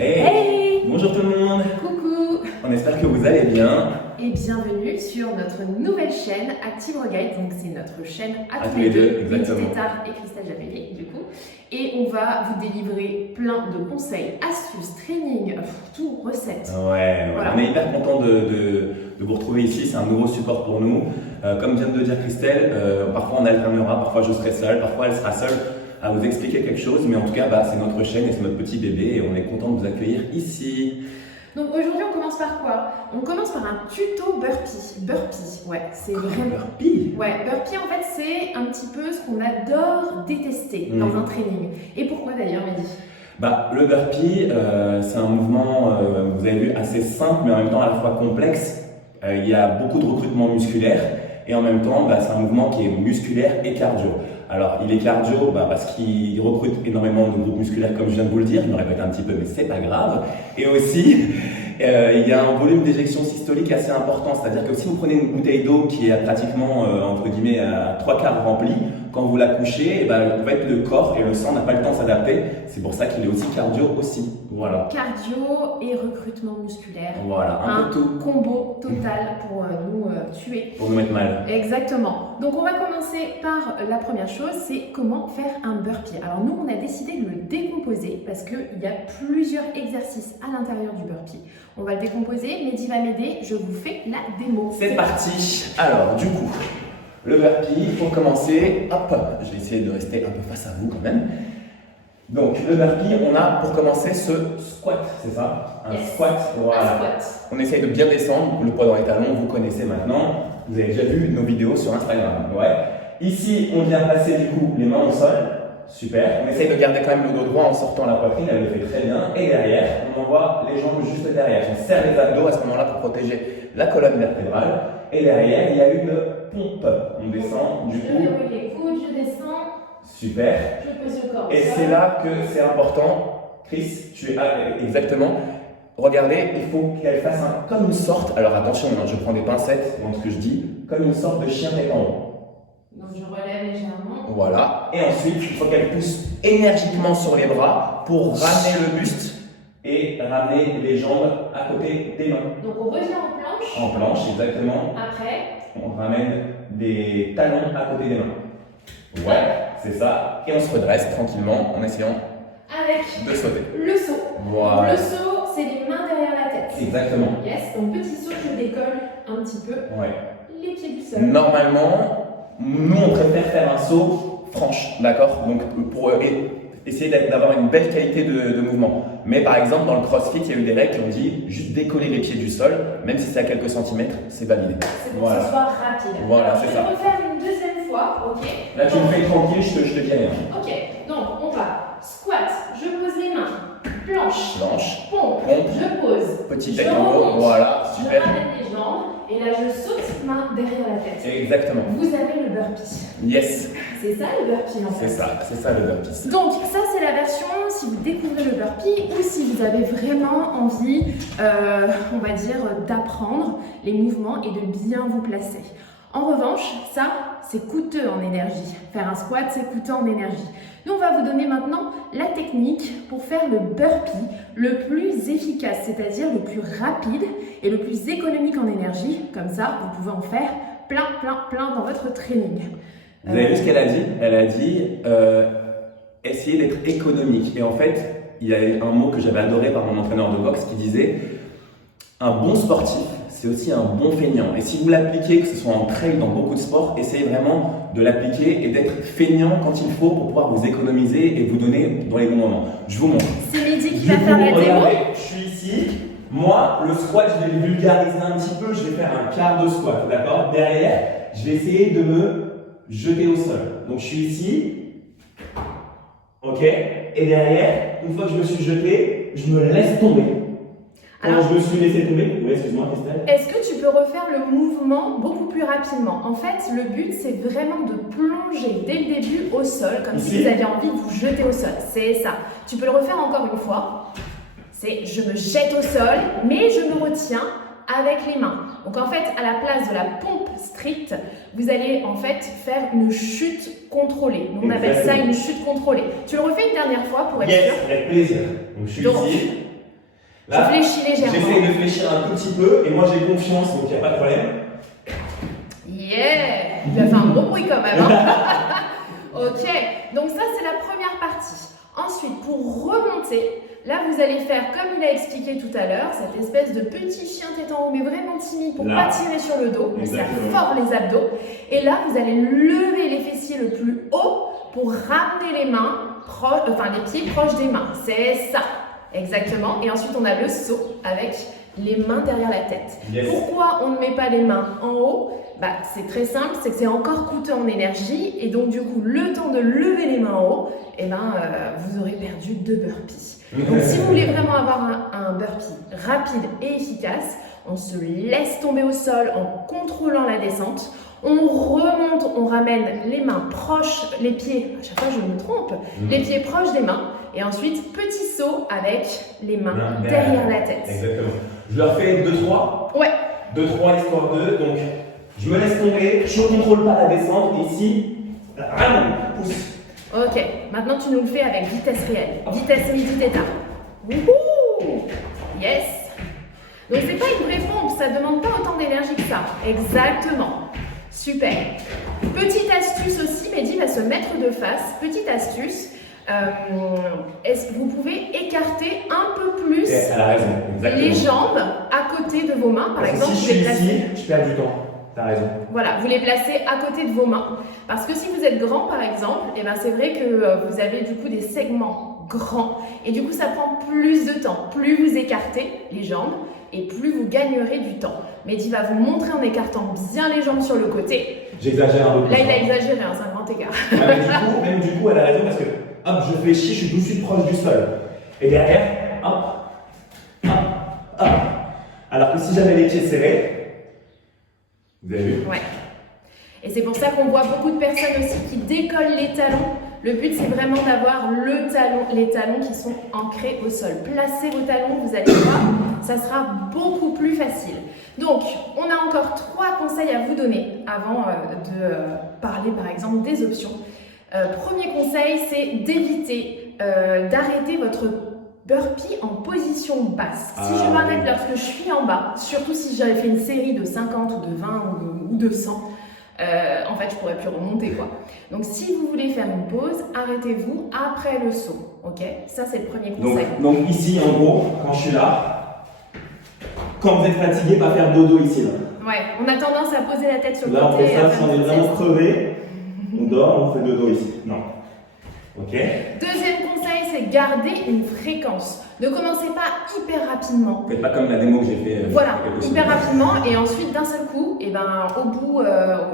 Hey, Hey! Bonjour tout le monde. Coucou On espère que vous allez bien. et bienvenue sur notre nouvelle chaîne Active Regate. Donc c'est notre chaîne à À tous les deux, exactement. Mehdi Tétard et Christelle Japellier du coup. Et on va vous délivrer plein de conseils, astuces, trainings, tout, recettes. Ouais, Voilà. On est hyper content de vous retrouver ici. C'est un nouveau support pour nous. Comme vient de le dire Christelle, parfois on alternera, parfois je serai seule, parfois elle sera seule à vous expliquer quelque chose. Mais en tout cas, c'est notre chaîne et c'est notre petit bébé et on est content de vous accueillir ici. Donc aujourd'hui on commence par quoi? On commence par un tuto burpee. Burpee, ouais, c'est vraiment... Burpee. Ouais, burpee en fait c'est un petit peu ce qu'on adore détester dans un training. Et pourquoi d'ailleurs, Mehdi? Le burpee, c'est un mouvement, vous avez vu, assez simple mais en même temps à la fois complexe. Il y a beaucoup de recrutement musculaire et en même temps, c'est un mouvement qui est musculaire et cardio. Alors, il est cardio parce qu'il recrute énormément de groupes musculaires, comme je viens de vous le dire. Je me répète un petit peu, mais c'est pas grave. Et aussi, il y a un volume d'éjection systolique assez important. C'est-à-dire que si vous prenez une bouteille d'eau qui est pratiquement, entre guillemets, à 3/4 remplie, quand vous la couchez, en fait, le corps et le sang n'ont pas le temps de s'adapter. C'est pour ça qu'il est aussi cardio aussi. Voilà. Cardio et recrutement musculaire. Voilà, un peu tout. Combo total pour nous tuer. Pour nous mettre mal. Exactement. Donc on va commencer par la première chose, c'est comment faire un burpee. Alors nous, on a décidé de le décomposer parce qu'il y a plusieurs exercices à l'intérieur du burpee. On va le décomposer, Mehdi va m'aider, je vous fais la démo. C'est parti. Alors, du coup, le burpee, pour commencer, hop, je vais essayer de rester un peu face à vous quand même. Donc, le burpee, on a pour commencer ce squat, c'est ça? Un squat, voilà. Un squat. On essaye de bien descendre, le poids dans les talons, vous connaissez maintenant. Vous avez déjà vu nos vidéos sur Instagram, ouais. Ici, on vient passer du coup les mains au sol. Super. On essaye de garder quand même le dos droit en sortant la poitrine, elle le fait très bien. Et derrière, on envoie les jambes juste derrière. On serre les abdos à ce moment-là pour protéger la colonne vertébrale. Et derrière, il y a une pompe. On descend du coup. Je déroule les coudes, je descends. Super. Je pose le corps. Et c'est là que c'est important. Chris, tu as exactement. Regardez, il faut qu'elle fasse comme une sorte. Alors attention, je prends des pincettes dans ce que je dis. Comme une sorte de chien tête en haut. Donc je relève légèrement. Voilà. Et ensuite, il faut qu'elle pousse énergiquement sur les bras pour ramener le buste et ramener les jambes à côté des mains. Donc on revient en planche. En planche, exactement. Après, On ramène des talons à côté des mains. Ouais, c'est ça. Et on se redresse tranquillement en essayant avec de sauter. le saut. Voilà. Le saut, c'est les mains derrière la tête. Exactement. Yes, donc petit saut, je décolle un petit peu Ouais. les pieds du sol. Normalement, nous on préfère faire un saut franche, d'accord? Donc pour essayer d'avoir une belle qualité de mouvement. Mais par exemple, dans le CrossFit, il y a eu des règles qui ont dit juste décoller les pieds du sol, même si c'est à quelques centimètres, c'est validé. C'est pour que ce soit rapide. Voilà, Alors, c'est je ça. vais refaire une deuxième fois, ok? Là, tu me fais tranquille, je te dis rien. Ok, donc on va squat, je pose les mains, planche, Planche, pompe, pompe, je pose, petit je taekwondo, remonte, voilà, je super. ramène les jambes et là je saute main derrière la tête. Exactement. Vous avez le burpee. Yes, C'est ça le burpee en fait. c'est ça le burpee. Donc ça c'est la version si vous découvrez le burpee ou si vous avez vraiment envie, on va dire, d'apprendre les mouvements et de bien vous placer. En revanche, ça c'est coûteux en énergie. Faire un squat c'est coûteux en énergie. Nous on va vous donner maintenant la technique pour faire le burpee le plus efficace, c'est-à-dire le plus rapide et le plus économique en énergie. Comme ça, vous pouvez en faire plein dans votre training. Vous avez vu ce qu'elle a dit? Elle a dit essayer d'être économique. Et en fait, il y a un mot que j'avais adoré par mon entraîneur de boxe qui disait un bon sportif, c'est aussi un bon feignant. Et si vous l'appliquez, que ce soit en trail, dans beaucoup de sports, essayez vraiment de l'appliquer et d'être feignant quand il faut pour pouvoir vous économiser et vous donner dans les bons moments. Je vous montre. C'est Mehdi qui Du va coup, faire la démo. regardez, je suis ici. Moi, le squat, je vais le vulgariser un petit peu. Je vais faire un quart de squat, d'accord? Derrière, je vais essayer de me jeter au sol. Donc, je suis ici. Ok? Et derrière, une fois que je me suis jeté, je me laisse tomber. Quand Alors, je me suis laissé tomber, oui, excuse-moi, Christelle. est-ce que tu peux refaire le mouvement beaucoup plus rapidement? En fait, le but, c'est vraiment de plonger dès le début au sol, comme si Ici. vous aviez envie de vous jeter au sol. C'est ça. Tu peux le refaire encore une fois. C'est je me jette au sol, mais je me retiens avec les mains. Donc en fait, à la place de la pompe stricte, vous allez en fait faire une chute contrôlée. Donc, on appelle ça une chute contrôlée. Tu le refais une dernière fois pour être sûr. Yes, avec plaisir. Donc je suis Donc, ici. Là, tu fléchis légèrement. j'essaie de fléchir un tout petit peu et moi j'ai confiance, donc il n'y a pas de problème. Yeah! Il a fait un gros bruit quand même. Hein. Ok, donc ça c'est la première partie. Ensuite, pour remonter, là vous allez faire comme il a expliqué tout à l'heure, cette espèce de petit chien tête en haut, mais vraiment timide pour ne pas tirer sur le dos, mais ça fort les abdos. Et là, vous allez lever les fessiers le plus haut pour ramener les mains, les pieds proches des mains. C'est ça, exactement. Et ensuite, on a le saut avec les mains derrière la tête. Yes. Pourquoi on ne met pas les mains en haut? C'est très simple, c'est que c'est encore coûteux en énergie et donc du coup, le temps de lever les mains en haut, vous aurez perdu 2 burpees. Donc si vous voulez vraiment avoir un burpee rapide et efficace, on se laisse tomber au sol en contrôlant la descente. On remonte, on ramène les mains proches, les pieds, à chaque fois je me trompe, les pieds proches des mains. Et ensuite, petit saut avec les mains derrière la tête. Exactement. Je leur fais 2-3. Ouais. 2-3 histoire 2. Donc, je me laisse tomber, je ne contrôle pas la descente. Et ici, pousse. Ok, maintenant tu nous le fais avec vitesse réelle. Vitesse mi-theta. Wouhou! Yes! Donc c'est pas une vraie pompe, ça demande pas autant d'énergie que ça. Exactement. Super. Petite astuce aussi, Mehdi va se mettre de face. Petite astuce, est-ce que vous pouvez écarter un peu plus Elle a raison, les jambes à côté de vos mains, par exemple. Si je suis ici, je perds du temps. T'as raison. Voilà, vous les placez à côté de vos mains. Parce que si vous êtes grand, par exemple, c'est vrai que vous avez du coup des segments grands. Et du coup, ça prend plus de temps. Plus vous écartez les jambes, et plus vous gagnerez du temps. Mehdi va vous montrer en écartant bien les jambes sur le côté. J'exagère un peu plus. Là, il a exagéré, c'est un grand écart. Ouais, mais du coup, elle a raison parce que hop, je fléchis, je suis tout de suite proche du sol. Et derrière, hop. Alors que si j'avais les pieds serrés, vous avez vu? Ouais. Et c'est pour ça qu'on voit beaucoup de personnes aussi qui décollent les talons. Le but, c'est vraiment d'avoir les talons qui sont ancrés au sol. Placez vos talons, vous allez voir, ça sera beaucoup plus facile. Donc, on a encore 3 conseils à vous donner avant de parler, par exemple, des options. Premier conseil, c'est d'éviter d'arrêter votre burpee en position basse. Si je m'arrête lorsque je suis en bas, surtout si j'avais fait une série de 50 ou de 20 ou de 100, en fait, je pourrais plus remonter quoi. Donc, si vous voulez faire une pause, arrêtez-vous après le saut. Ok? Ça, c'est le premier conseil. Donc ici, en gros, quand je suis là, quand vous êtes fatigué, pas faire dodo ici là. Ouais, on a tendance à poser la tête sur le là, côté. Là, on fait ça, si on est vraiment crevé, on dort, on fait dodo ici. Non. Ok? Deuxième conseil, c'est garder une fréquence. Ne commencez pas hyper rapidement. Faites pas comme la démo que j'ai fait. Voilà, hyper rapidement et ensuite d'un seul coup, au bout,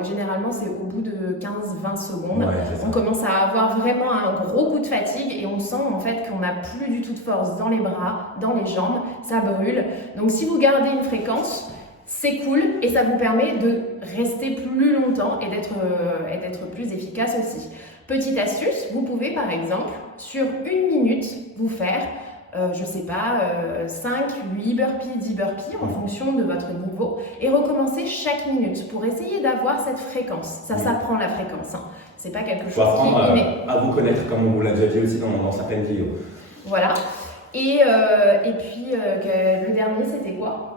généralement c'est au bout de 15-20 secondes, on commence à avoir vraiment un gros coup de fatigue et on sent en fait qu'on n'a plus du tout de force dans les bras, dans les jambes, ça brûle. Donc si vous gardez une fréquence, c'est cool et ça vous permet de rester plus longtemps et d'être plus efficace aussi. Petite astuce, vous pouvez par exemple sur 1 minute vous faire 5, 8 burpees, 10 burpees en fonction de votre niveau et recommencer chaque minute pour essayer d'avoir cette fréquence. Ça s'apprend la fréquence, hein. C'est pas quelque chose qui est inné. À vous connaître comme on vous l'a déjà dit aussi dans certaines vidéos. Voilà. Et puis le dernier c'était quoi?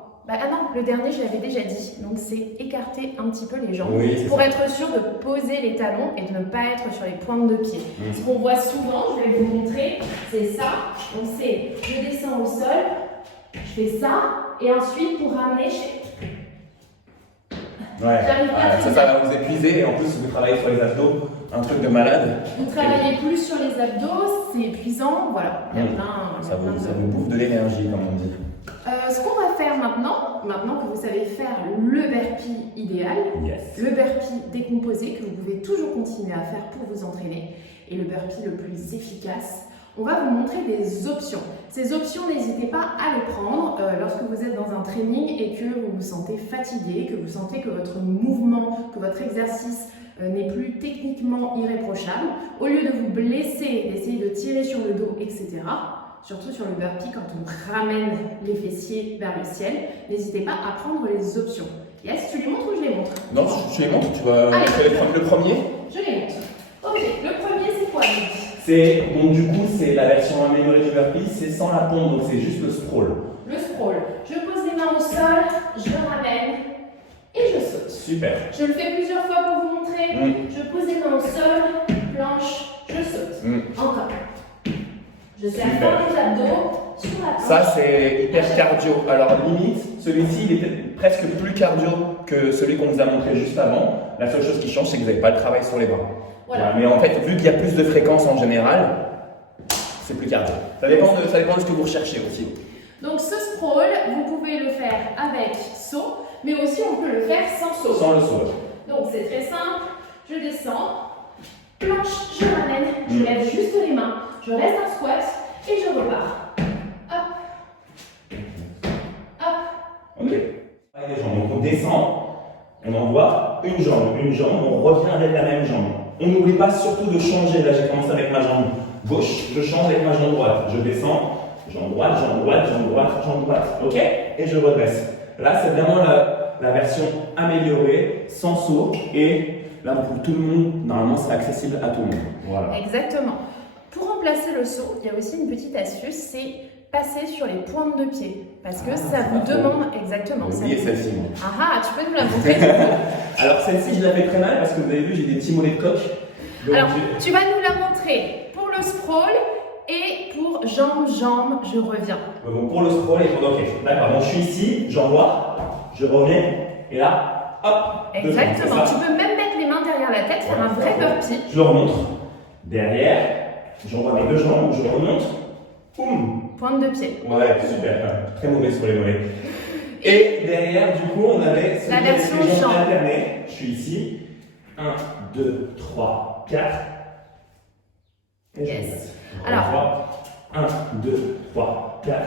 Le dernier je l'avais déjà dit, donc c'est écarter un petit peu les jambes pour être sûr de poser les talons et de ne pas être sur les pointes de pied. Ce qu'on voit souvent, je vais vous montrer, c'est ça. Donc c'est, je descends au sol, je fais ça, et ensuite pour ramener, ça va vous épuiser et en plus vous travaillez sur les abdos, un truc de malade. Vous travaillez plus sur les abdos, c'est épuisant, voilà. Ça vous bouffe de l'énergie comme on dit. Ce qu'on va faire maintenant que vous savez faire le burpee idéal, le burpee décomposé que vous pouvez toujours continuer à faire pour vous entraîner et le burpee le plus efficace, on va vous montrer des options. Ces options, n'hésitez pas à les prendre lorsque vous êtes dans un training et que vous vous sentez fatigué, que vous sentez que votre mouvement, que votre exercice n'est plus techniquement irréprochable. Au lieu de vous blesser, d'essayer de tirer sur le dos, etc., surtout sur le burpee, quand on ramène les fessiers vers le ciel, n'hésitez pas à prendre les options. Yes, tu les montres ou je les montre? Non, je les montre, tu vas prendre le premier. Je les montre. Ok, le premier c'est quoi? Donc du coup, c'est la version améliorée du burpee, c'est sans la pompe, donc c'est juste le sprawl. Le sprawl. Je pose les mains au sol, je ramène et je saute. Super. Je le fais plusieurs fois pour vous montrer. Je pose les mains au sol, planche, je saute. Encore. Je serre Super. fort les abdos sur la planche. Ça, c'est hyper cardio. Alors, limite, celui-ci, il est presque plus cardio que celui qu'on vous a montré juste avant. La seule chose qui change, c'est que vous n'avez pas le travail sur les bras. Voilà. Mais en fait, vu qu'il y a plus de fréquences en général, c'est plus cardio. Ça dépend de ce que vous recherchez aussi. Donc, ce sprawl, vous pouvez le faire avec saut, mais aussi on peut le faire sans saut. Sans le saut. Donc, c'est très simple. Je descends, planche, je ramène, je lève juste les mains, je reste en squat et je repars. Hop. Hop. Ok. Les jambes. Donc on descend, on envoie une jambe, on revient avec la même jambe. On n'oublie pas surtout de changer. Là, j'ai commencé avec ma jambe gauche, je change avec ma jambe droite. Je descends, jambe droite, jambe droite, jambe droite, jambe droite. Ok? Et je redresse. Là, c'est vraiment la version améliorée, sans saut. Et là, pour tout le monde, normalement, c'est accessible à tout le monde. Voilà. Exactement. Pour remplacer le saut, il y a aussi une petite astuce, c'est passer sur les pointes de pied. Parce que ça vous demande exactement. J'ai oublié celle-ci, moi. Ah, tu peux nous la montrer du coup. Alors, celle-ci, je la fais très mal parce que vous avez vu, j'ai des petits mollets de coq. Donc, Alors, tu vas nous la montrer pour le sprawl et pour jambe, je reviens. donc pour le sprawl et pour. Ok, d'accord. Donc je suis ici, j'envoie, je reviens, et là, hop. Exactement. Tu peux même mettre les mains derrière la tête, faire un vrai burpee. Je le remonte. Derrière, j'envoie mes deux jambes, je remonte. Boum. Pointe de pied. Ouais, super. Très mauvais sur les mollets. Et derrière, du coup, on avait la version les jambes jambe. alternées. Je suis ici. 1, 2, 3, 4. Et je Yes. repasse. Alors. 1, 2, 3, 4.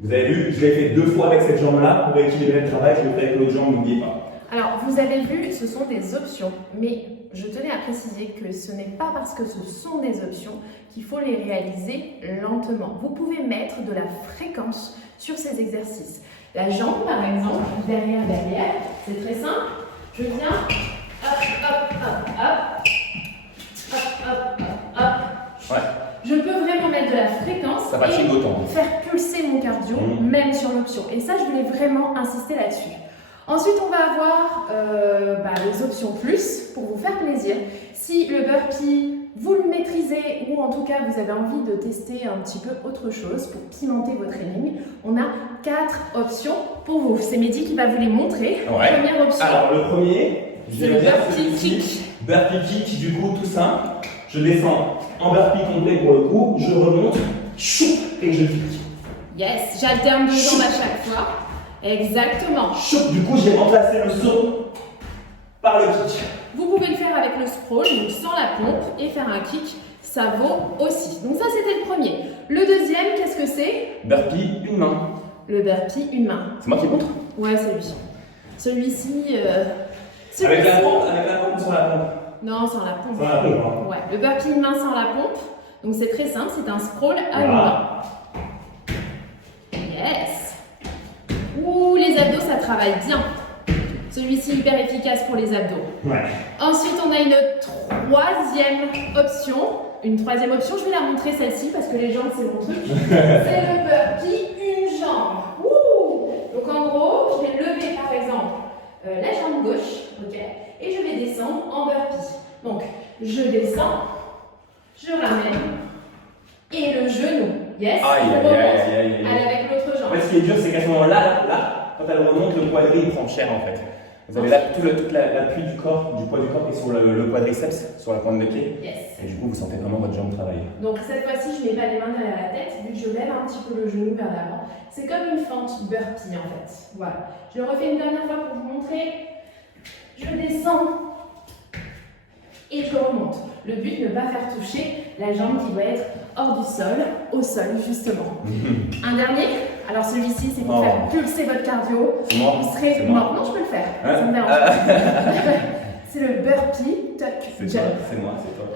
Vous avez vu, je l'ai fait 2 fois avec cette jambe-là pour équilibrer le travail. Je le fais avec l'autre jambe, n'oubliez pas. Alors, vous avez vu, ce sont des options, mais je tenais à préciser que ce n'est pas parce que ce sont des options qu'il faut les réaliser lentement. Vous pouvez mettre de la fréquence sur ces exercices. La jambe, par exemple, derrière, c'est très simple. Je viens, hop, hop, hop, hop, hop, hop, hop, hop. Ouais. Je peux vraiment mettre de la fréquence Ça va et d'autant. faire pulser mon cardio, même sur l'option. Et ça, je voulais vraiment insister là-dessus. Ensuite, on va avoir les options plus pour vous faire plaisir. Si le burpee, vous le maîtrisez ou en tout cas vous avez envie de tester un petit peu autre chose pour pimenter votre training, on a 4 options pour vous. C'est Mehdi qui va vous les montrer. Ouais. Première option. Alors le premier, C'est le burpee kick. Burpee kick, du coup, tout simple. Je descends en burpee complet pour le coup, je remonte, choup, et je kick. Yes, j'alterne 2 jambes à chaque fois. Exactement. Choup, du coup, j'ai remplacé le saut par le kick. Vous pouvez le faire avec le sprawl, donc sans la pompe, et faire un kick, ça vaut aussi. Donc ça, c'était le premier. Le deuxième, qu'est-ce que c'est? Burpee, une main. Le burpee, une main. C'est moi qui montre? Ouais, c'est lui. Celui-ci, Avec la pompe ou sans la pompe? Non, sans la pompe. Sans la pompe, hein. Ouais, le burpee une main sans la pompe. Donc c'est très simple, c'est un sprawl à une main. Yes. Ouh, les abdos, ça travaille bien. Celui-ci hyper efficace pour les abdos. Ouais. Ensuite, on a une troisième option. Une troisième option, je vais la montrer celle-ci parce que les jambes, c'est mon truc. C'est le burpee une jambe. Ouh. Donc en gros, je vais lever par exemple la jambe gauche, ok, et je vais descendre en burpee. Donc, je descends, je ramène, et le genou. Yes. Aïe. Allez avec l'autre jambe. En fait, ce qui est dur, c'est qu'à ce moment-là, quand elle remonte, le quadri il prend cher en fait. Vous avez là toute l'appui du corps, du poids du corps qui est sur le quadriceps, sur la pointe des pieds. Yes. Et du coup, vous sentez vraiment votre jambe travailler. Donc cette fois-ci, je ne mets pas les mains derrière la tête, vu que je lève un petit peu le genou vers l'avant. C'est comme une fente burpee en fait. Voilà. Je le refais une dernière fois pour vous montrer. Je descends et je remonte. Le but, ne pas faire toucher la jambe qui doit être hors du sol, au sol justement. Un dernier. Alors celui-ci, c'est pour faire pulser votre cardio. C'est moi. Vous serez mort. Non, je peux le faire. Ça me dérange pas. C'est le burpee tuck C'est jump. toi, c'est moi, c'est toi.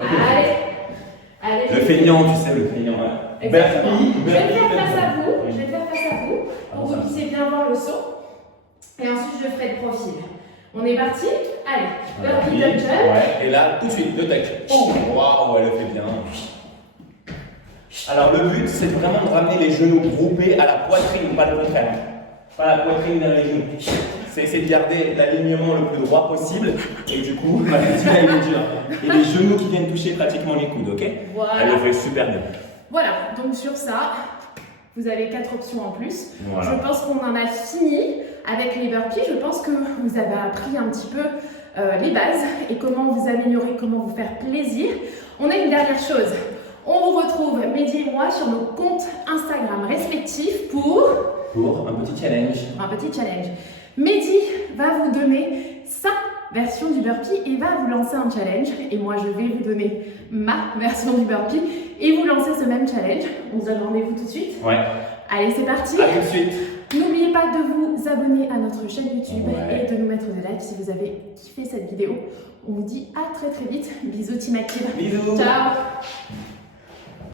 Allez. Le feignant, tu sais, le feignant. Exactement. Je vais le faire burpee, face à vous. Je vais le faire face à vous pour que vous puissiez bien voir le saut. Et ensuite, je le ferai de profil. On est parti? Allez, burpee double jump. Ouais, et là, tout de suite, 2 tech. Oh, waouh, elle le fait bien. Alors le but, c'est vraiment de ramener les genoux groupés à la poitrine, pas le contraire. Pas la poitrine vers les genoux. C'est de garder l'alignement le plus droit possible. Et du coup, celui-là il est dur. Et les genoux qui viennent toucher pratiquement les coudes, ok? Voilà. Elle le fait super bien. Voilà, donc sur ça, vous avez 4 options en plus. Voilà. Je pense qu'on en a fini avec les burpees. Je pense que vous avez appris un petit peu les bases et comment vous améliorer, comment vous faire plaisir. On a une dernière chose. On vous retrouve, Mehdi et moi, sur nos comptes Instagram respectifs pour un petit challenge. un petit challenge. Mehdi va vous donner sa version du burpee et va vous lancer un challenge. Et moi, je vais vous donner ma version du burpee et vous lancer ce même challenge. On se donne rendez-vous tout de suite. Ouais. Allez, c'est parti. À tout de suite. N'oubliez pas de vous abonner à notre chaîne YouTube Ouais. et de nous mettre des likes si vous avez kiffé cette vidéo. On vous dit à très très vite. Bisous Team Active. Bisous. Ciao.